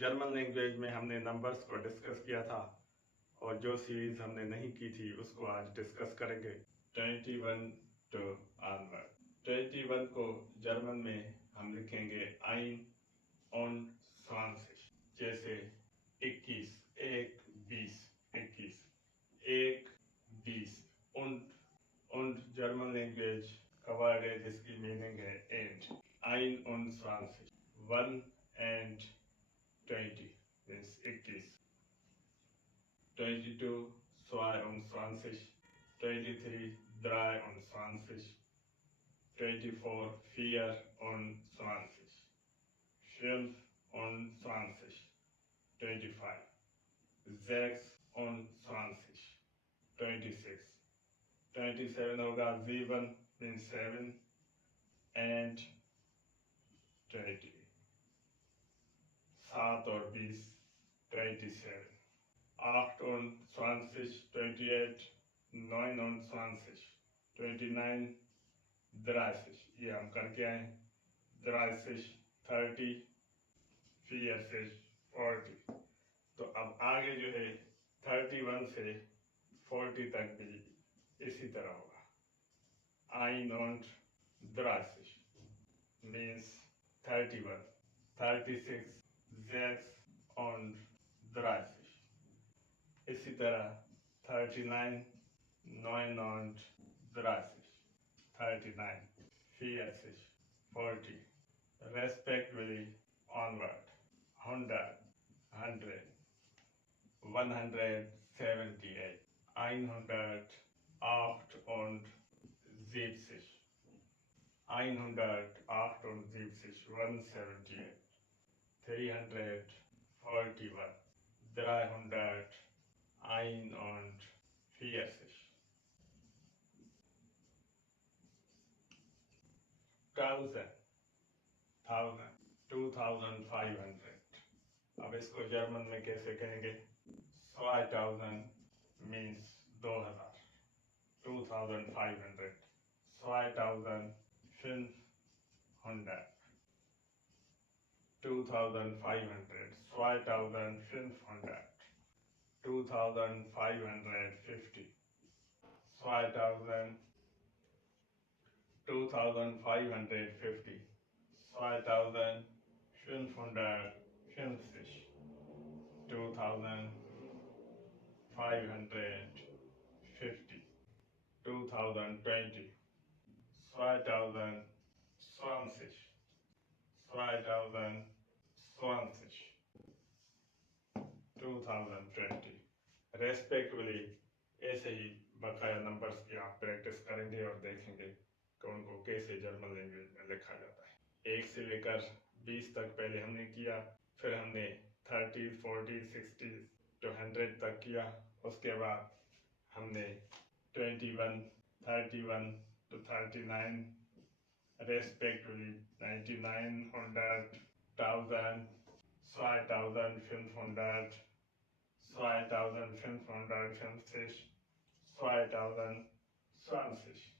German language में हमने numbers को डिस्कस किया था और जो सीरीज हमने नहीं की थी उसको आज डिस्कस करेंगे। 21 टू onward। 21 को जर्मन में हम लिखेंगे ein und 20, जैसे 21, 20, 21, 20 und जर्मन लैंग्वेज का वर्ड है जिसकी मीनिंग है and. ein und 20, 1 and 20 means 21, 22 22, 23 23, 24 24, 25, 25, 26, 26, 27 होगा 7 means 7 and 20, 7 और 20 27, 28 28, 29 29, 30, ये हम करके आए 30, 30, 40। तो अब आगे जो है 31 से 40 तक भी इसी तरह होगा। ein und 30 means 31, 36, 6 und 30, इसी तरह 39, 9 und 30, 39, 40, 40, respectively onward, 100, 100, 178, 178 und 178, 178, 341, 341, 1000, 2500। अब इसको जर्मन में कैसे कहेंगे? 2000 means 2000, 2500, 2500, 2500, 2500, 2550, 2000, 2550, 2550, 2550, 2020, 2020, 2020, 2020 रेस्पेक्टिवली। ऐसे ही बकाया नंबर्स की आप प्रैक्टिस करेंगे और देखेंगे कि उनको कैसे जर्मन लैंग्वेज में लिखा जाता है। 1 से लेकर 20 तक पहले हमने किया, फिर हमने 30, 40, 60 to 100 तक किया, उसके बाद हमने 21, 31 to 39 रेस्पेक्टिवली, 99, 100, 1000, 2500, 2550, 2020।